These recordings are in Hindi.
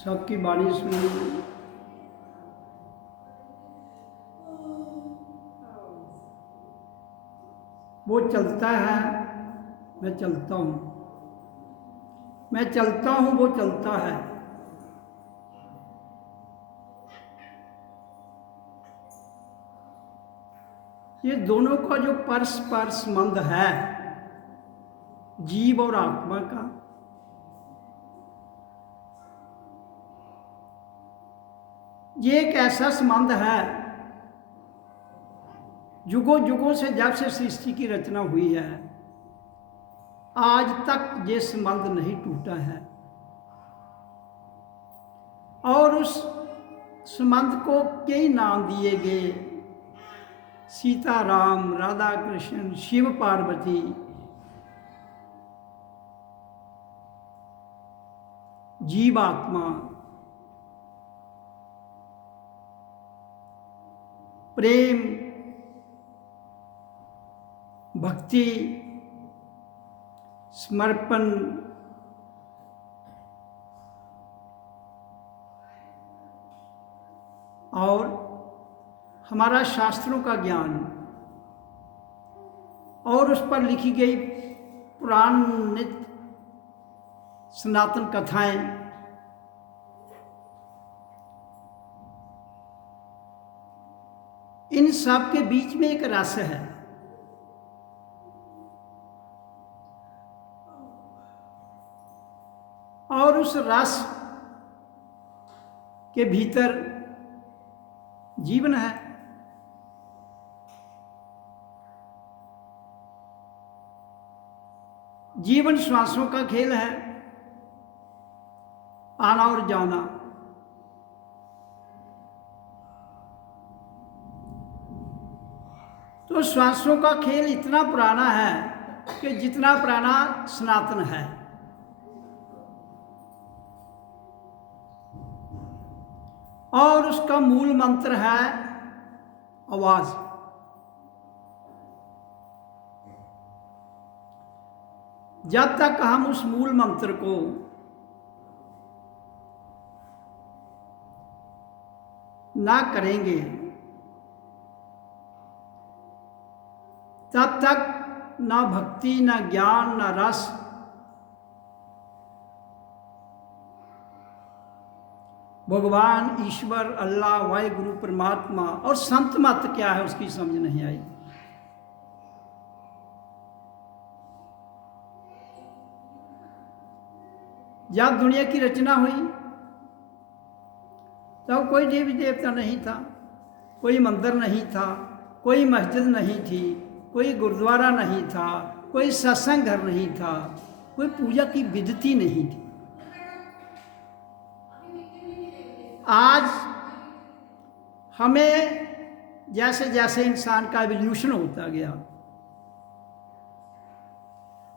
सबकी वाणी सुनी। वो चलता है, मैं चलता हूँ, मैं चलता हूँ, वो चलता है। ये दोनों का जो परस्पर संबंध है जीव और आत्मा का, ये एक ऐसा संबंध है युगों युगों से, जब से सृष्टि की रचना हुई है आज तक ये संबंध नहीं टूटा है। और उस संबंध को कई नाम दिए गए, सीता राम, राधा कृष्ण, शिव पार्वती, जीव आत्मा, प्रेम, भक्ति, समर्पण, और हमारा शास्त्रों का ज्ञान और उस पर लिखी गई पुराणित सनातन कथाएं, इन सब के बीच में एक रस है। और उस रस के भीतर जीवन है। जीवन श्वासों का खेल है, आना और जाना। तो श्वासों का खेल इतना पुराना है कि जितना पुराना सनातन है। और उसका मूल मंत्र है आवाज। जब तक हम उस मूल मंत्र को ना करेंगे तब तक ना भक्ति, ना ज्ञान, ना रस, भगवान, ईश्वर, अल्लाह, वाहिगुरु, परमात्मा और संत मत क्या है उसकी समझ नहीं आई। जब दुनिया की रचना हुई तब कोई देवी देवता नहीं था, कोई मंदिर नहीं था, कोई मस्जिद नहीं थी, कोई गुरुद्वारा नहीं था, कोई सत्संग घर नहीं था, कोई पूजा की विधि नहीं थी। आज हमें जैसे जैसे इंसान का एवोल्यूशन होता गया,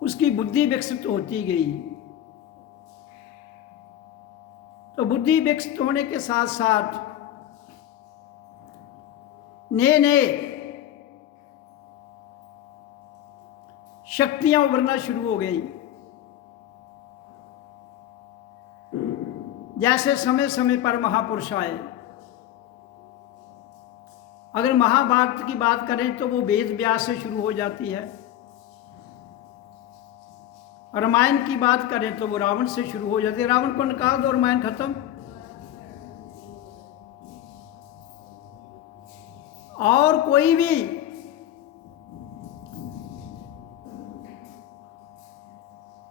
उसकी बुद्धि विकसित होती गई, तो बुद्धि विकसित होने के साथ साथ नए नए शक्तियां उभरना शुरू हो गई। जैसे समय समय पर महापुरुष आए। अगर महाभारत की बात करें तो वो वेद व्यास से शुरू हो जाती है। रामायण की बात करें तो वो रावण से शुरू हो जाती है। रावण को निकाल दो, रामायण खत्म। और कोई भी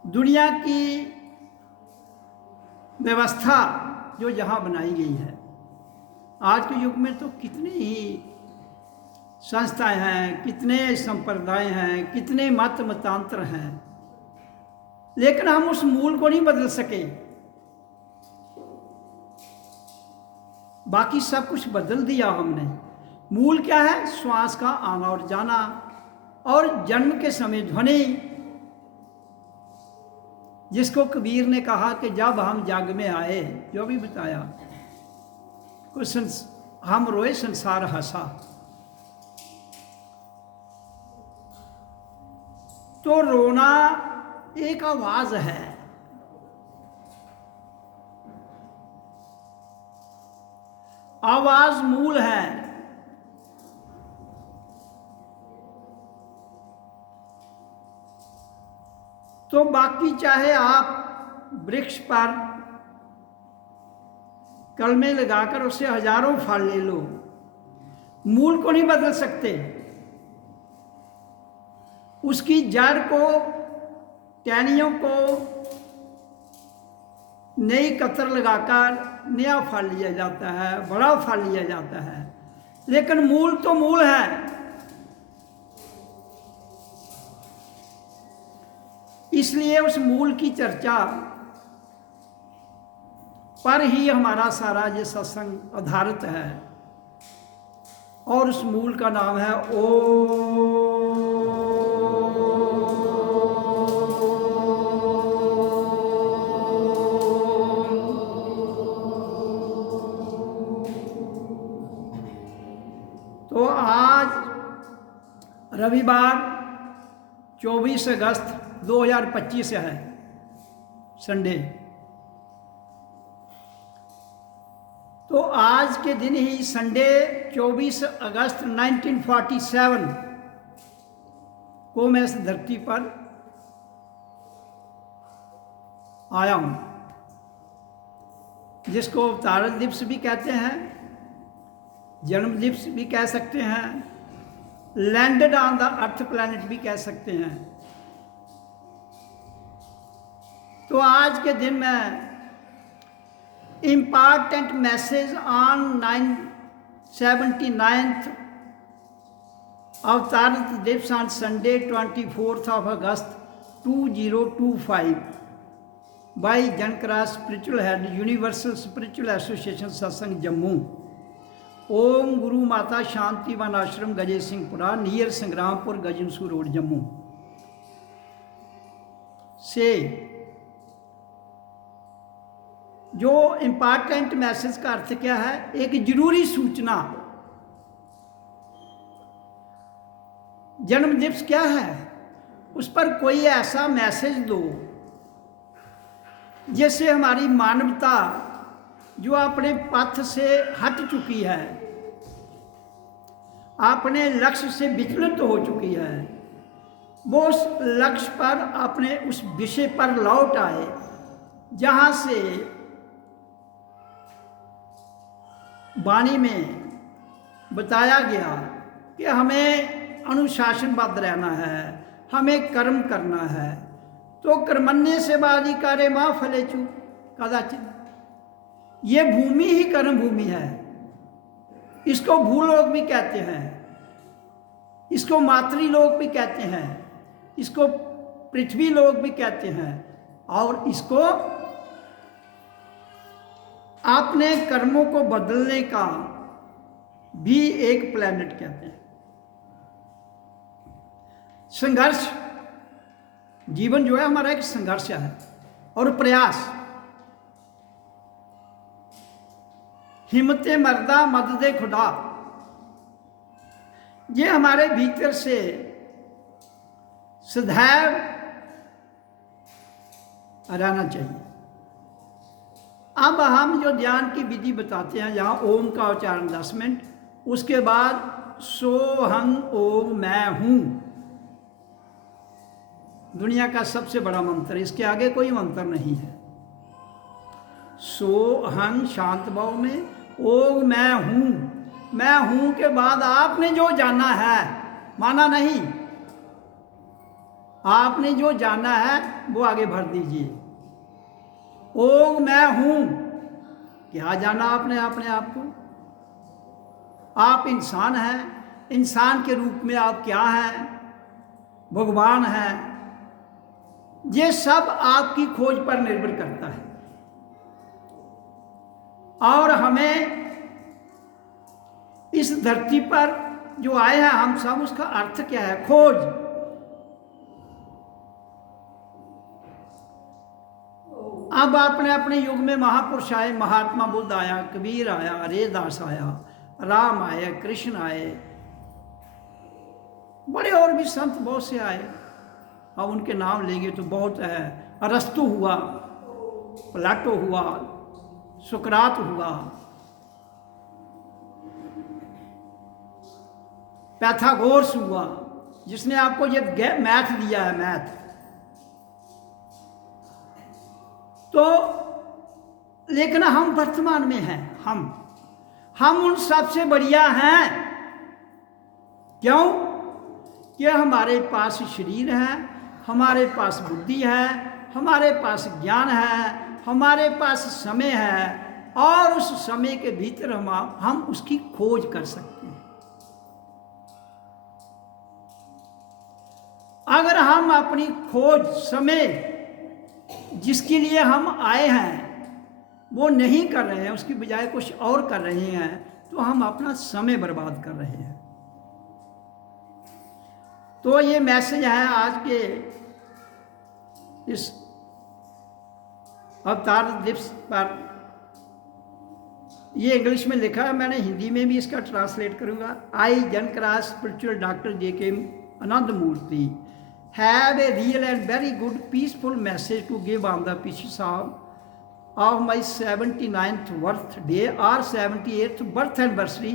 दुनिया की व्यवस्था जो जहां बनाई गई है, आज के युग में तो कितने ही संस्थाएं हैं, कितने संप्रदाय हैं, कितने मत मतांतर हैं, लेकिन हम उस मूल को नहीं बदल सके। बाकी सब कुछ बदल दिया हमने। मूल क्या है? श्वास का आना और जाना और जन्म के समय ध्वनि, जिसको कबीर ने कहा कि जब हम जग में आए, जो भी बताया, कुछ हम रोए संसार हंसा। तो रोना एक आवाज है। आवाज मूल है। तो बाकी चाहे आप वृक्ष पर कलमे लगाकर उससे हजारों फल ले लो, मूल को नहीं बदल सकते। उसकी जड़ को, टहनियों को नई कतर लगाकर नया फल लिया जाता है, बड़ा फल लिया जाता है, लेकिन मूल तो मूल है। इसलिए उस मूल की चर्चा पर ही हमारा सारा ये सत्संग आधारित है, और उस मूल का नाम है ओम। तो आज रविवार 24 अगस्त 2025 है, संडे। तो आज के दिन ही संडे 24 अगस्त 1947 को मैं इस धरती पर आया हूँ, जिसको अवतार दिवस भी कहते हैं, जन्म दिवस भी कह सकते हैं, landed on the earth planet भी कह सकते हैं। तो आज के दिन मैं इम्पॉर्टेंट मैसेज ऑन 79th अवतार दिवस on Sunday 24th of August 2025 by Janakraj spiritual head universal spiritual association सत्संग जम्मू। ओम गुरु माता शांति वन आश्रम गजे सिंहपुरा नियर संग्रामपुर गजनसू रोड जम्मू से जो इम्पॉर्टेंट मैसेज का अर्थ क्या है, एक जरूरी सूचना। जन्म दिवस क्या है, उस पर कोई ऐसा मैसेज दो जिससे हमारी मानवता जो अपने पथ से हट चुकी है, अपने लक्ष्य से विचलित हो चुकी है, वो उस लक्ष्य पर, अपने उस विषय पर लौट आए जहाँ से वाणी में बताया गया कि हमें अनुशासनबद्ध रहना है, हमें कर्म करना है। तो कर्मण्य से बाधिकारे माँ फलेचु कदाचित, ये भूमि ही कर्म भूमि है। इसको भूलोक भी कहते हैं, इसको मातृलोक भी कहते हैं, इसको पृथ्वी लोक भी कहते हैं, और इसको अपने कर्मों को बदलने का भी एक प्लैनेट कहते हैं। संघर्ष, जीवन जो है हमारा एक संघर्ष है और प्रयास। हिम्मते मर्दा मददे खुदा, ये हमारे भीतर से सदैव रहना चाहिए। अब हम जो ध्यान की विधि बताते हैं, जहाँ ओम का उच्चारण 10 मिनट, उसके बाद सोहं ओम मैं हूँ, दुनिया का सबसे बड़ा मंत्र, इसके आगे कोई मंत्र नहीं है। सोहं शांत भाव में, ओम मैं हूँ के बाद आपने जो जाना है, माना नहीं, आपने जो जाना है वो आगे भर दीजिए। ओम मैं हूँ, क्या जाना आपने अपने आप को? आप इंसान हैं, इंसान के रूप में आप क्या हैं? भगवान हैं। ये सब आपकी खोज पर निर्भर करता है। और हमें इस धरती पर जो आए हैं हम सब, उसका अर्थ क्या है? खोज। अब अपने अपने युग में महापुरुष आए, महात्मा बुद्ध आया, कबीर आया, रैदास आया, राम आए, कृष्ण आए, बड़े और भी संत बहुत से आए। अब उनके नाम लेंगे तो बहुत है। अरस्तु हुआ, प्लाटो हुआ, सुकरात हुआ, पैथागोरस हुआ, जिसने आपको ये मैथ दिया है, मैथ। तो लेकिन हम वर्तमान में हैं, हम उन सबसे बढ़िया हैं। क्यों? कि हमारे पास शरीर है, हमारे पास बुद्धि है, हमारे पास ज्ञान है, हमारे पास समय है, और उस समय के भीतर हम उसकी खोज कर सकते हैं। अगर हम अपनी खोज, समय जिसके लिए हम आए हैं वो नहीं कर रहे हैं, उसकी बजाय कुछ और कर रहे हैं, तो हम अपना समय बर्बाद कर रहे हैं। तो ये मैसेज है आज के इस अवतार दिवस पर। ये इंग्लिश में लिखा है, मैंने हिंदी में भी इसका ट्रांसलेट करूंगा। I Janakraj spiritual doctor J.K. Anandamurti have a real and very good peaceful message to give on the auspicious of my 79th birthday or 78th birth anniversary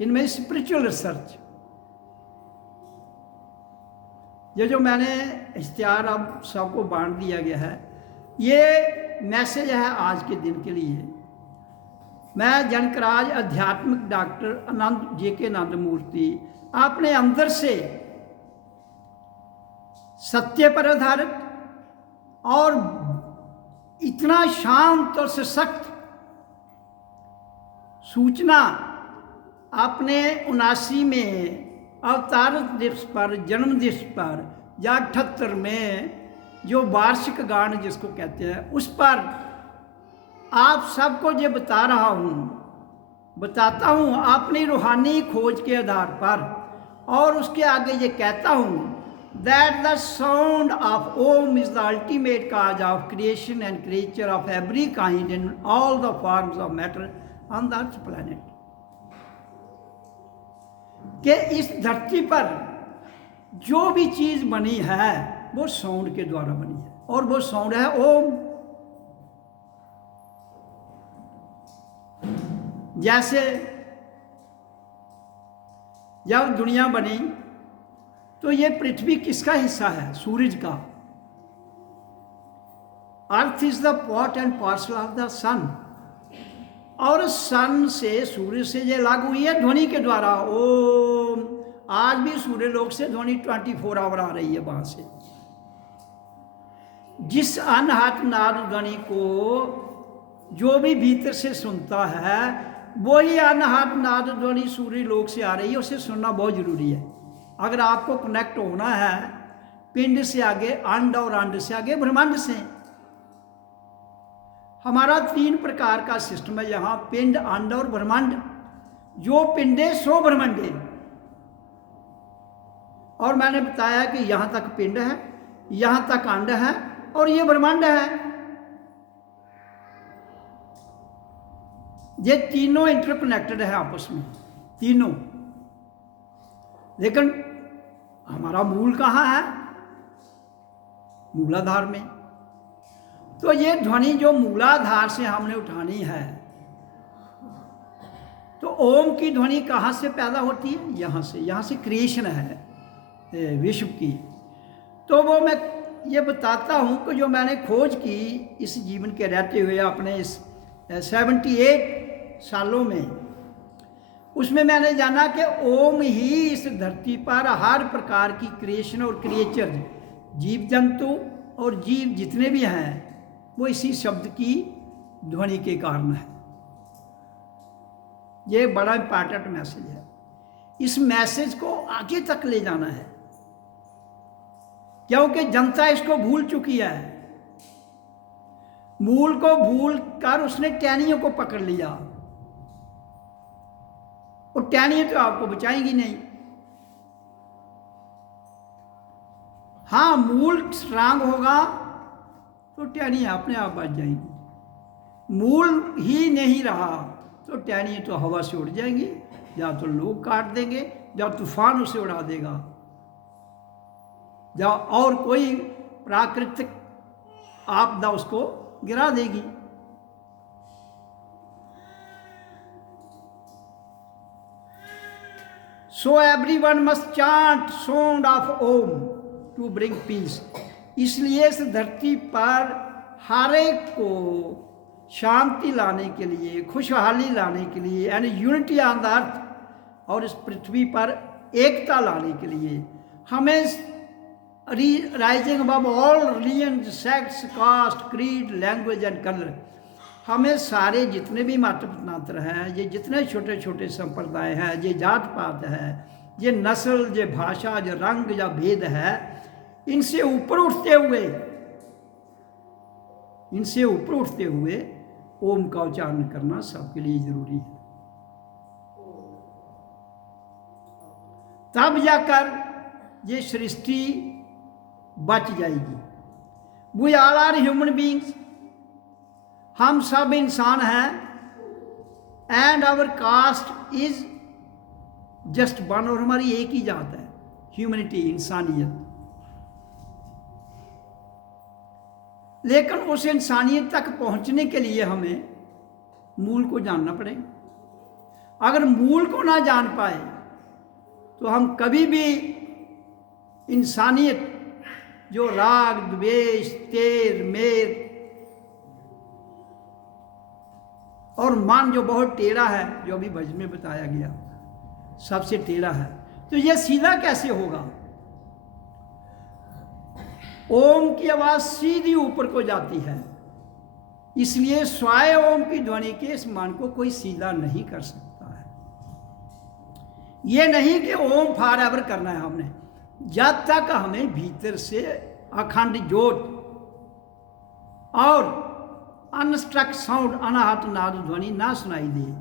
in my spiritual research। ये जो मैंने इश्तिहार अब सबको बांट दिया गया है, ये मैसेज है आज के दिन के लिए। मैं जनकराज आध्यात्मिक डॉक्टर J.K. Anandamurti अपने अंदर से सत्य पर आधारित और इतना शांत और सशक्त सूचना अपने 79 में अवतार दिवस पर, जन्म दिवस पर, या 78 में जो वार्षिक गान जिसको कहते हैं, उस पर आप सबको ये बताता हूँ अपनी रूहानी खोज के आधार पर। और उसके आगे ये कहता हूँ that the sound of Om is the ultimate cause of creation and creature of every kind in all the forms of matter on the earth planet। कि इस धरती पर जो भी चीज बनी है वो साउंड के द्वारा बनी है, और वो साउंड है ओम। जैसे जब दुनिया बनी तो ये पृथ्वी किसका हिस्सा है? सूरज का। Earth is the part and parcel of the sun. और सन से, सूर्य से ये लागू हुई है ध्वनि के द्वारा ओम। आज भी सूर्य लोक से ध्वनि 24 आवर आ रही है वहां से। जिस अनहत नाद ध्वनि को जो भी भीतर से सुनता है, वही अनहत नाद ध्वनि सूर्य लोक से आ रही है, उसे सुनना बहुत जरूरी है। अगर आपको कनेक्ट होना है पिंड से आगे अंड, और अंड से आगे ब्रह्मांड से। हमारा 3 प्रकार का सिस्टम है यहाँ, पिंड, अंड और ब्रह्मांड। जो पिंडे सो ब्रह्मांडे। और मैंने बताया कि यहाँ तक पिंड है, यहाँ तक अंड है, और ये ब्रह्मांड है। ये तीनों इंटरकनेक्टेड है आपस में, तीनों। लेकिन हमारा मूल कहाँ है? मूलाधार में। तो ये ध्वनि जो मूलाधार से हमने उठानी है, तो ओम की ध्वनि कहाँ से पैदा होती है? यहाँ से। यहाँ से क्रिएशन है विश्व की। तो वो मैं ये बताता हूँ कि जो मैंने खोज की इस जीवन के रहते हुए अपने इस 78 सालों में, उसमें मैंने जाना कि ओम ही इस धरती पर हर प्रकार की क्रिएशन और क्रिएचर, जीव जंतु और जीव जितने भी हैं, वो इसी शब्द की ध्वनि के कारण है। ये बड़ा इंपॉर्टेंट मैसेज है। इस मैसेज को आगे तक ले जाना है, क्योंकि जनता इसको भूल चुकी है। मूल को भूल कर उसने टहनियों को पकड़ लिया, और टहनियां तो आपको बचाएंगी नहीं। हाँ, मूल स्ट्रांग होगा तो टहनियां अपने आप बच जाएंगी। मूल ही नहीं रहा तो टहनियां तो हवा से उड़ जाएंगी, या तो लोग काट देंगे, या तूफान उसे उड़ा देगा, या और कोई प्राकृतिक आपदा उसको गिरा देगी। So everyone must chant sound of Om to bring peace. इसलिए इस धरती पर हर एक को शांति लाने के लिए, खुशहाली लाने के लिए, and unity on the earth, और इस पृथ्वी पर एकता लाने के लिए हमें rising above all religion, sects, caste, creed, language and colour, हमें सारे जितने भी मत मतांतर हैं, ये जितने छोटे छोटे संप्रदाय हैं, ये जात पात है, ये नस्ल, ये भाषा, ये रंग या भेद है, इनसे ऊपर उठते हुए ओम का उच्चारण करना सबके लिए जरूरी है। तब जाकर ये सृष्टि बच जाएगी। We all are human beings, हम सब इंसान हैं, and our caste is just one, और हमारी एक ही जात है, ह्यूमनिटी, इंसानियत। लेकिन उस इंसानियत तक पहुंचने के लिए हमें मूल को जानना पड़ेगा। अगर मूल को ना जान पाए तो हम कभी भी इंसानियत, जो राग, द्वेष, तेर मेर और मन जो बहुत टेढ़ा है, जो अभी भजन में बताया गया सबसे टेढ़ा है, तो यह सीधा कैसे होगा? ओम की आवाज सीधी ऊपर को जाती है, इसलिए स्वाय ओम की ध्वनि के इस मान को कोई सीधा नहीं कर सकता है। यह नहीं कि ओम फॉर एवर करना है हमने, जब तक हमें भीतर से अखंड ज्योत और अनस्ट्रक साउंड, अनाहत नाद ध्वनि ना सुनाई दे,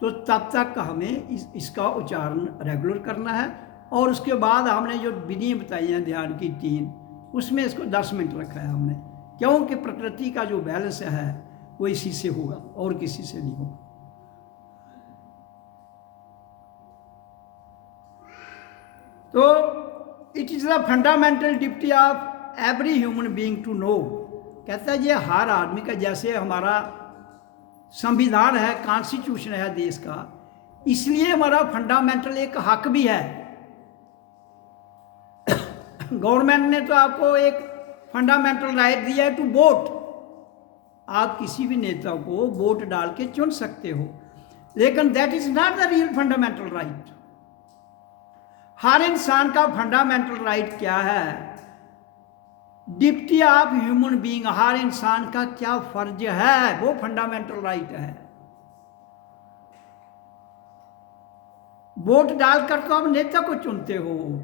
तो तब तक हमें इसका उच्चारण रेगुलर करना है। और उसके बाद हमने जो विधि बताई हैं ध्यान की 3, उसमें इसको 10 मिनट रखा है हमने, क्योंकि प्रकृति का जो बैलेंस है वो इसी से होगा और किसी से नहीं होगा। तो it is the fundamental duty of every human being to know, कहता है ये हर आदमी का, जैसे हमारा संविधान है, कॉन्स्टिट्यूशन है देश का, इसलिए हमारा फंडामेंटल एक हक भी है। गवर्नमेंट ने तो आपको एक फंडामेंटल राइट दिया है टू वोट, आप किसी भी नेता को वोट डाल के चुन सकते हो, लेकिन that is not the real fundamental right. हर इंसान का फंडामेंटल राइट क्या है? ड्यूटी ऑफ ह्यूमन बीइंग, हर इंसान का क्या फर्ज है, वो फंडामेंटल राइट है। वोट डालकर तो आप नेता को चुनते हो,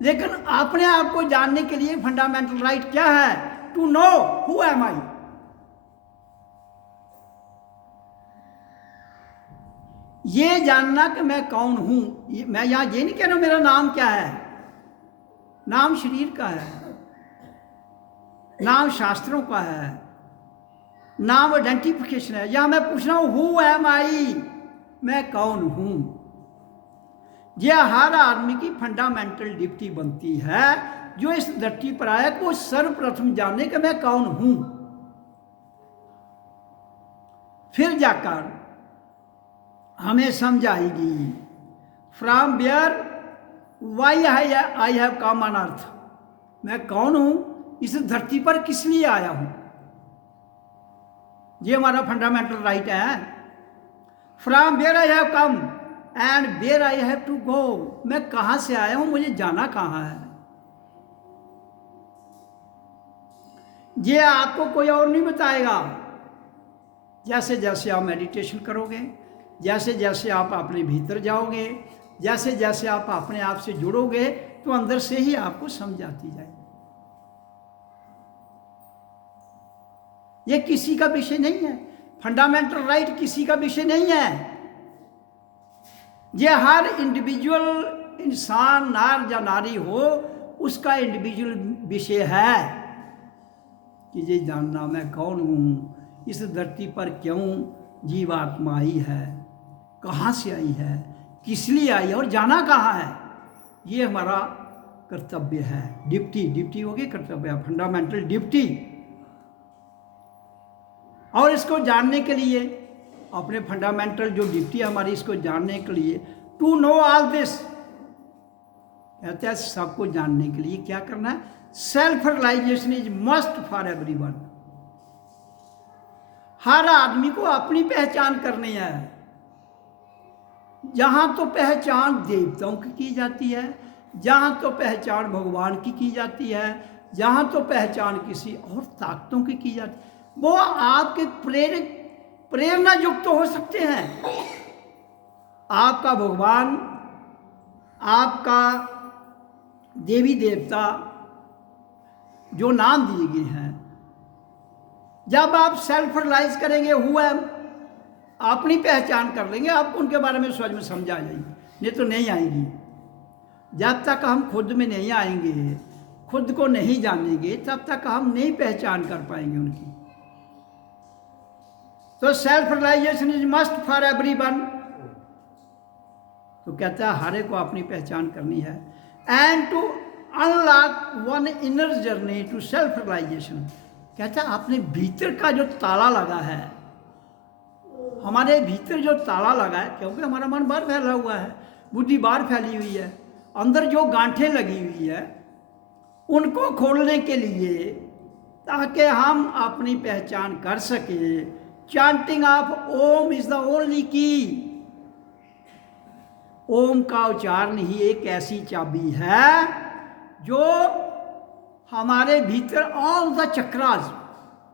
लेकिन अपने आप को जानने के लिए फंडामेंटल राइट क्या है? टू नो हु एम आई। ये जानना कि मैं कौन हूं। मैं यहां ये नहीं कह रहा हूं मेरा नाम क्या है, नाम शरीर का है, नाम शास्त्रों का है, नाम आइडेंटिफिकेशन है। या मैं पूछ रहा हूं हु एम आई, मैं कौन हूं। यह हर आदमी की फंडामेंटल ड्यूटी बनती है जो इस धरती पर आया को सर्वप्रथम जानने कि मैं कौन हूं, फिर जाकर हमें समझ आएगी from where why I have come on earth, मैं कौन हूं, इस धरती पर किस लिए आया हूं। ये हमारा फंडामेंटल राइट है। From where I have come and where I have to go, मैं कहां से आया हूं, मुझे जाना कहां है। ये आपको कोई और नहीं बताएगा। जैसे जैसे आप मेडिटेशन करोगे, जैसे जैसे आप अपने भीतर जाओगे, जैसे जैसे आप अपने आप से जुड़ोगे, तो अंदर से ही आपको समझ आती जाएगी। ये किसी का विषय नहीं है, फंडामेंटल राइट किसी का विषय नहीं है। ये हर इंडिविजुअल इंसान, नार या नारी हो, उसका इंडिविजुअल विषय है कि ये जानना मैं कौन हूँ, इस धरती पर क्यों जीवात्मा आई है, कहाँ से आई है, किस लिए आई है और जाना कहाँ है। ये हमारा कर्तव्य है। ड्यूटी होगी, कर्तव्य है, फंडामेंटल ड्यूटी। और इसको जानने के लिए अपने फंडामेंटल जो ड्यूटी है हमारी इसको जानने के लिए, टू नो ऑल दिस, कहते हैं सबको जानने के लिए क्या करना है, self realisation is must for everyone. हर आदमी को अपनी पहचान करनी है। जहां तो पहचान देवताओं की जाती है, जहां तो पहचान भगवान की जाती है, जहां तो पहचान किसी और ताकतों की जाती है, वो आपके प्रेरणा युक्त हो सकते हैं। आपका भगवान, आपका देवी देवता जो नाम दिए गए हैं, जब आप सेल्फ रियलाइज करेंगे, हुआ अपनी पहचान कर लेंगे, आपको उनके बारे में समझ में समझ आ जाएगी, नहीं तो नहीं आएगी। जब तक हम खुद में नहीं आएंगे, खुद को नहीं जानेंगे, तब तक हम नहीं पहचान कर पाएंगे उनकी। तो self realisation is must for everyone. तो कहता है हर एक को अपनी पहचान करनी है। And to unlock one inner journey to self realisation, कहता है अपने भीतर का जो ताला लगा है, हमारे भीतर जो ताला लगा है, क्योंकि हमारा मन बाहर फैला हुआ है, बुद्धि बाहर फैली हुई है, अंदर जो गांठें लगी हुई है, उनको खोलने के लिए, ताकि हम अपनी पहचान कर सके, chanting of Om is the only key. Om का उच्चारण ही एक ऐसी चाबी है जो हमारे भीतर ऑल द चक्रास,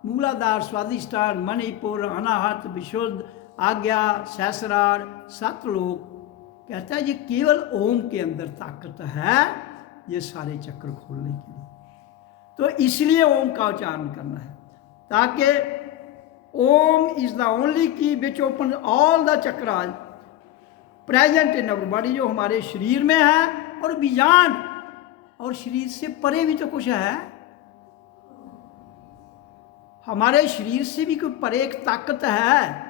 मूलाधार, स्वादिष्ठान, मणिपुर, अनाहत, विशुद्ध, आज्ञा, सहस्रार, सतलोक, कहता है ये केवल ओम के अंदर ताकत है ये सारे चक्र खोलने के लिए। तो इसलिए ओम का उच्चारण करना है, ताकि ओम इज द ओनली की which open all the chakras present in our body, जो हमारे शरीर में है और बियॉन्ड, और शरीर से परे भी तो कुछ है, हमारे शरीर से भी कोई परे एक ताकत है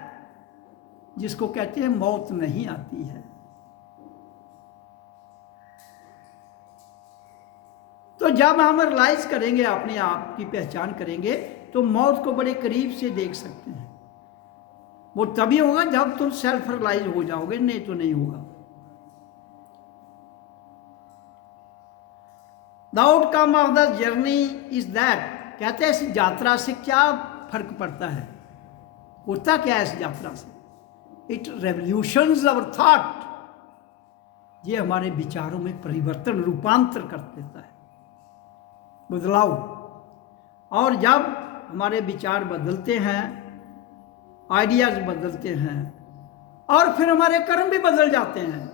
जिसको कहते हैं मौत नहीं आती है। तो जब हम रियलाइज करेंगे, अपने आप की पहचान करेंगे, तो मौत को बड़े करीब से देख सकते हैं। वो तभी होगा जब तुम सेल्फ रियलाइज हो जाओगे, नहीं तो नहीं होगा। The outcome of the journey is that, कहते हैं इस यात्रा से क्या फर्क पड़ता है, होता क्या है इस यात्रा से, इट रेवोल्यूशंस अवर थॉट, ये हमारे विचारों में परिवर्तन, रूपांतर कर देता है, बदलाव। और जब हमारे विचार बदलते हैं, आइडियाज बदलते हैं, और फिर हमारे कर्म भी बदल जाते हैं।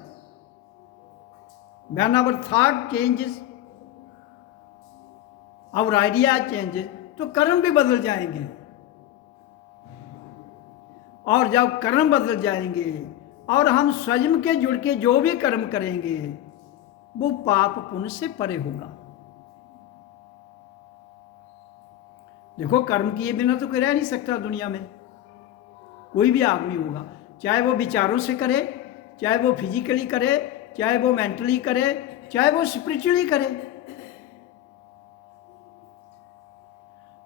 When our thought changes, our idea changes, तो कर्म भी बदल जाएंगे। और जब कर्म बदल जाएंगे और हम स्वयं के जुड़ के जो भी कर्म करेंगे वो पाप पुण्य से परे होगा। देखो, कर्म किए बिना तो कोई रह नहीं सकता दुनिया में, कोई भी आदमी होगा, चाहे वो विचारों से करे, चाहे वो फिजिकली करे, चाहे वो मेंटली करे, चाहे वो स्पिरिचुअली करे।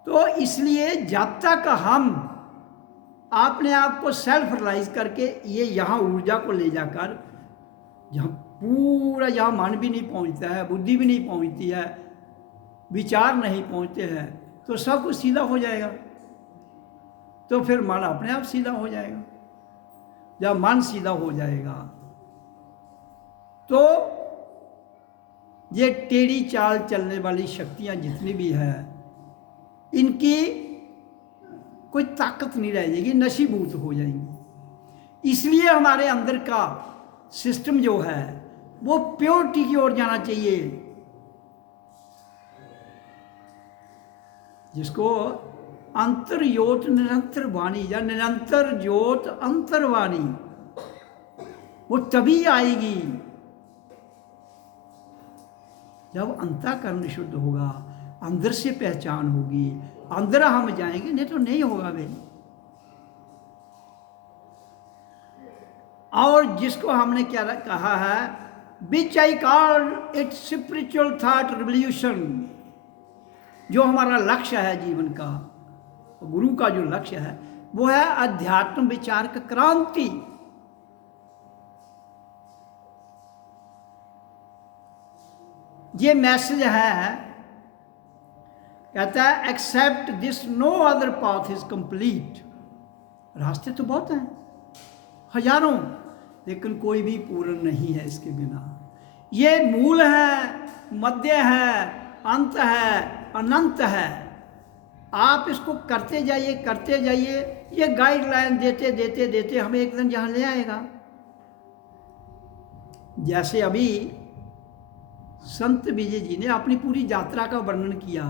तो इसलिए जब तक हम अपने आप को सेल्फ रियलाइज करके ये यहाँ ऊर्जा को ले जाकर, जहाँ पूरा, जहाँ मन भी नहीं पहुँचता है, बुद्धि भी नहीं पहुँचती है, विचार नहीं पहुँचते हैं, तो सब कुछ सीधा हो जाएगा। तो फिर मन अपने आप सीधा हो जाएगा। जब मन सीधा हो जाएगा तो ये टेढ़ी चाल चलने वाली शक्तियाँ जितनी भी है, इनकी कोई ताकत नहीं रह जाएगी, नशीभूत हो जाएंगी। इसलिए हमारे अंदर का सिस्टम जो है वो प्योरिटी की ओर जाना चाहिए, जिसको अंतर्योत निरंतर वाणी या निरंतर ज्योत अंतर्वाणी, वो तभी आएगी जब अंतःकरण शुद्ध होगा, अंदर से पहचान होगी, अंदर हम जाएंगे, नहीं तो नहीं होगा भाई। और जिसको हमने क्या कहा है, which I call it spiritual thought revolution, जो हमारा लक्ष्य है जीवन का, गुरु का जो लक्ष्य है, वो है अध्यात्म विचार का क्रांति। ये मैसेज है, कहता है except this no other path is complete. रास्ते तो बहुत हैं, हजारों, लेकिन कोई भी पूर्ण नहीं है इसके बिना। ये मूल है, मध्य है, अंत है, अनंत है। आप इसको करते जाइए, करते जाइए। ये गाइडलाइन देते देते देते हमें एक दिन यहाँ ले आएगा। जैसे अभी संत विजय जी ने अपनी पूरी यात्रा का वर्णन किया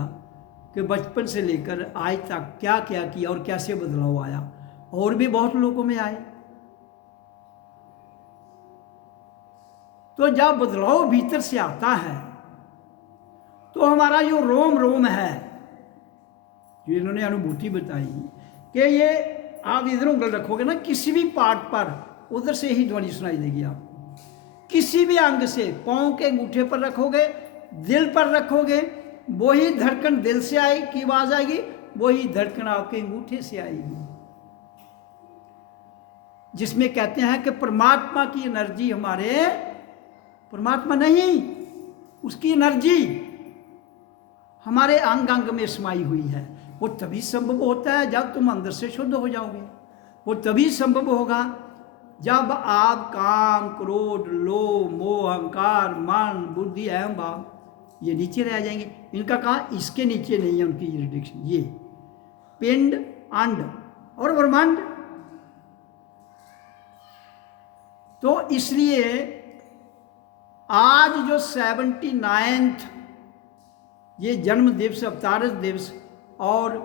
कि बचपन से लेकर आज तक क्या क्या किया और कैसे बदलाव आया, और भी बहुत लोगों में आए। तो जब बदलाव भीतर से आता है तो हमारा जो रोम रोम है, जो इन्होंने अनुभूति बताई कि ये आप इधर उंगल रखोगे ना किसी भी पार्ट पर, उधर से ही ध्वनि सुनाई देगी आपको। किसी भी अंग से, पाँव के अंगूठे पर रखोगे, दिल पर रखोगे, वही धड़कन दिल से आई की आवाज आएगी, वही धड़कन आपके अंगूठे से आएगी। जिसमें कहते हैं कि परमात्मा की एनर्जी हमारे, परमात्मा नहीं, उसकी एनर्जी हमारे अंग अंग में समाई हुई है। वो तभी संभव होता है जब तुम अंदर से शुद्ध हो जाओगे। वो तभी संभव होगा जब आप काम, क्रोध, लोभ, मोह, अहंकार, मान, बुद्धि, अहम भाव ये नीचे रह जाएंगे। इनका कहा इसके नीचे नहीं है उनकी जुरिडिक्शन। ये पिंड, अंड और ब्रह्मांड। तो इसलिए आज जो 79th ये जन्म दिवस, अवतार दिवस और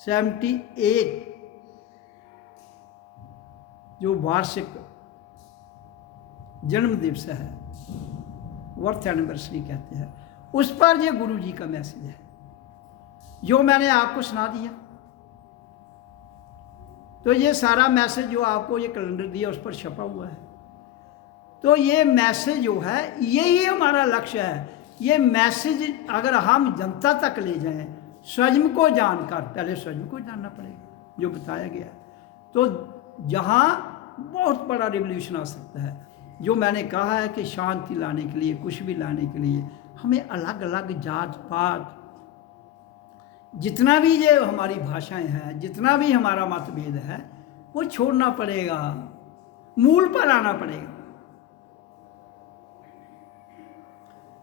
78 जो वार्षिक जन्म दिवस है, वर्थ एनिवर्सरी कहते हैं, उस पर ये गुरु जी का मैसेज है जो मैंने आपको सुना दिया। तो ये सारा मैसेज जो आपको ये कैलेंडर दिया उस पर छपा हुआ है। तो ये मैसेज जो है यही हमारा लक्ष्य है। ये मैसेज अगर हम जनता तक ले जाएं, स्वयं को जानकर, पहले स्वयं को जानना पड़ेगा जो बताया गया, तो जहाँ बहुत बड़ा रिवॉल्यूशन आ सकता है। जो मैंने कहा है कि शांति लाने के लिए, कुछ भी लाने के लिए हमें अलग अलग जात पात, जितना भी ये हमारी भाषाएं हैं, जितना भी हमारा मतभेद है, वो छोड़ना पड़ेगा, मूल पर आना पड़ेगा।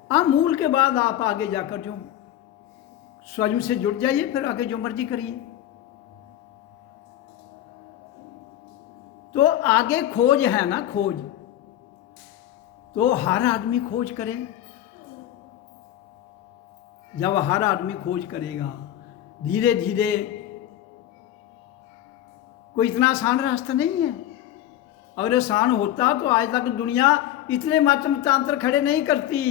मूल के बाद आप आगे जाकर जो स्वयं से जुड़ जाइए, फिर आगे जो मर्जी करिए। तो आगे खोज है ना, खोज तो हर आदमी खोज करे। जब हर आदमी खोज करेगा धीरे धीरे, कोई इतना आसान रास्ता नहीं है। अगर आसान होता तो आज तक दुनिया इतने मतमतांत्र खड़े नहीं करती।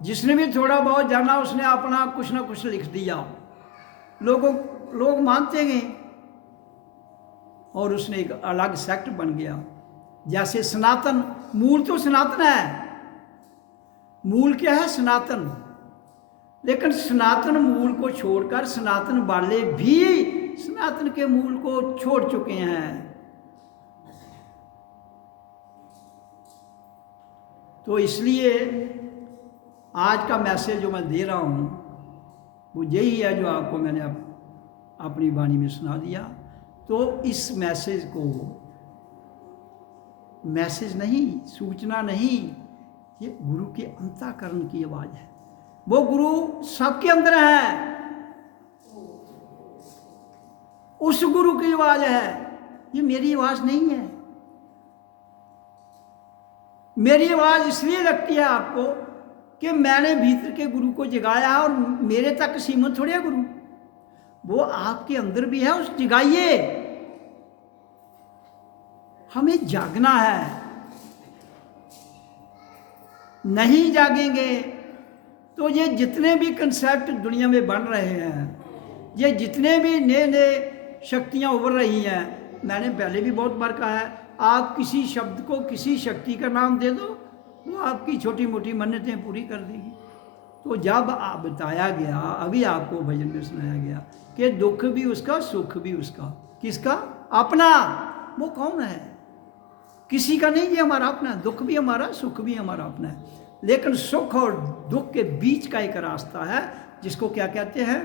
जिसने भी थोड़ा बहुत जाना उसने अपना कुछ ना कुछ लिख दिया, लोग मानते गए और उसने एक अलग सेक्ट बन गया। जैसे सनातन, मूल तो सनातन है, मूल क्या है? सनातन। लेकिन सनातन मूल को छोड़कर सनातन वाले भी सनातन के मूल को छोड़ चुके हैं। तो इसलिए आज का मैसेज जो मैं दे रहा हूँ वो यही है जो आपको मैंने अपनी वाणी में सुना दिया। तो इस मैसेज को, मैसेज नहीं, सूचना नहीं, ये गुरु के अंतःकरण की आवाज़ है। वो गुरु सबके अंदर है, उस गुरु की आवाज़ है। ये मेरी आवाज़ नहीं है। मेरी आवाज़ इसलिए लगती है आपको कि मैंने भीतर के गुरु को जगाया है और मेरे तक सीमित थोड़ी है गुरु, वो आपके अंदर भी है, उस जगाइए। हमें जागना है। नहीं जागेंगे तो ये जितने भी कंसेप्ट दुनिया में बन रहे हैं, ये जितने भी नए नए शक्तियाँ उभर रही हैं, मैंने पहले भी बहुत बार कहा है, आप किसी शब्द को किसी शक्ति का नाम दे दो, वो आपकी छोटी मोटी मन्नतें पूरी कर देगी। तो जब आप बताया गया, अभी आपको भजन में सुनाया गया कि दुख भी उसका सुख भी उसका। किसका? अपना। वो कौन है? किसी का नहीं, ये हमारा अपना है। दुख भी हमारा, सुख भी हमारा अपना है। लेकिन सुख और दुख के बीच का एक रास्ता है जिसको क्या कहते हैं?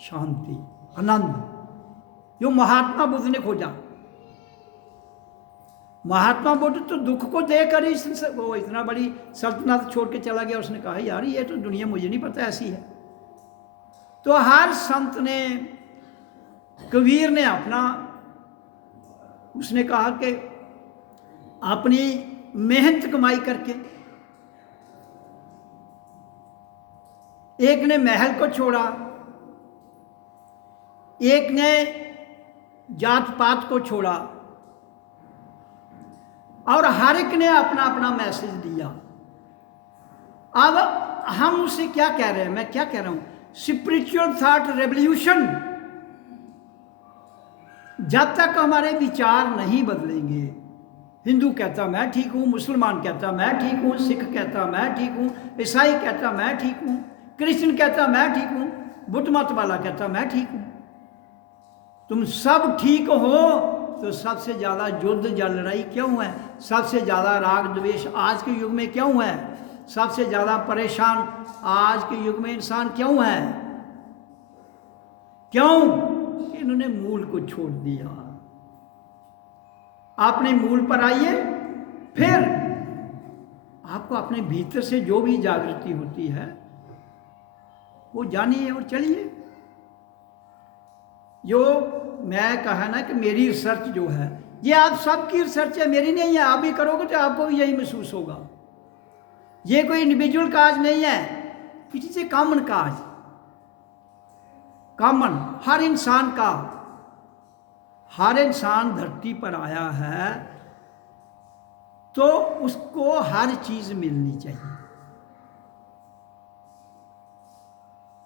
शांति, आनंद। जो महात्मा बुद्ध ने खोजा। महात्मा बुद्ध तो दुख को देकर ही वो इतना बड़ी सल्तनत छोड़ के चला गया। उसने कहा यार ये तो दुनिया मुझे नहीं पता ऐसी है। तो हर संत ने, कबीर ने अपना, उसने कहा कि अपनी मेहनत कमाई करके, एक ने महल को छोड़ा, एक ने जात पात को छोड़ा, और हर एक ने अपना अपना मैसेज दिया। अब हम उससे क्या कह रहे हैं? मैं क्या कह रहा हूं? Spiritual thought revolution. जब तक हमारे विचार नहीं बदलेंगे, हिंदू कहता मैं ठीक हूं, मुसलमान कहता मैं ठीक हूं, सिख कहता मैं ठीक हूं, ईसाई कहता मैं ठीक हूं, क्रिश्चियन कहता मैं ठीक हूं, बुद्ध मत वाला कहता मैं ठीक हूं। तुम सब ठीक हो तो सबसे ज्यादा युद्ध या लड़ाई क्यों है? सबसे ज्यादा राग द्वेष आज के युग में क्यों है? सबसे ज्यादा परेशान आज के युग में इंसान क्यों है? क्यों? इन्होंने मूल को छोड़ दिया। अपने मूल पर आइए, फिर आपको अपने भीतर से जो भी जागृति होती है वो जानिए और चलिए। जो मैं कहा ना कि मेरी रिसर्च जो है, ये आप सबकी रिसर्च है, मेरी नहीं है। आप भी करोगे तो आपको भी यही महसूस होगा। ये कोई इंडिविजुअल काज नहीं है, it is a common cause. Common, हर इंसान का। हर इंसान धरती पर आया है तो उसको हर चीज मिलनी चाहिए।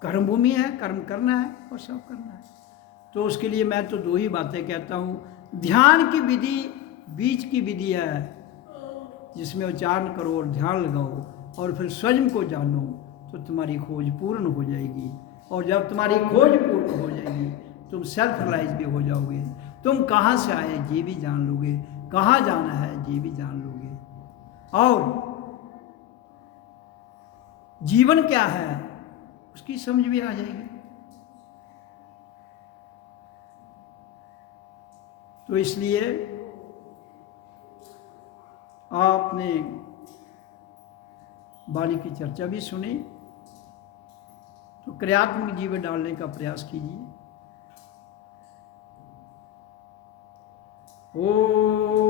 कर्म भूमि है, कर्म करना है और सब करना है। तो उसके लिए मैं तो दो ही बातें कहता हूँ। ध्यान की विधि बीच की विधि है जिसमें उच्चारण करो और ध्यान लगाओ, और फिर स्वयं को जानो तो तुम्हारी खोज पूर्ण हो जाएगी। और जब तुम्हारी खोज पूर्ण हो जाएगी तुम सेल्फ रियलाइज भी हो जाओगे। तुम कहाँ से आए ये भी जान लोगे, कहाँ जाना है ये भी जान लोगे, और जीवन क्या है उसकी समझ भी आ जाएगी। तो इसलिए आपने वाणी की चर्चा भी सुनी, तो क्रियात्मक जीवन डालने का प्रयास कीजिए। ओ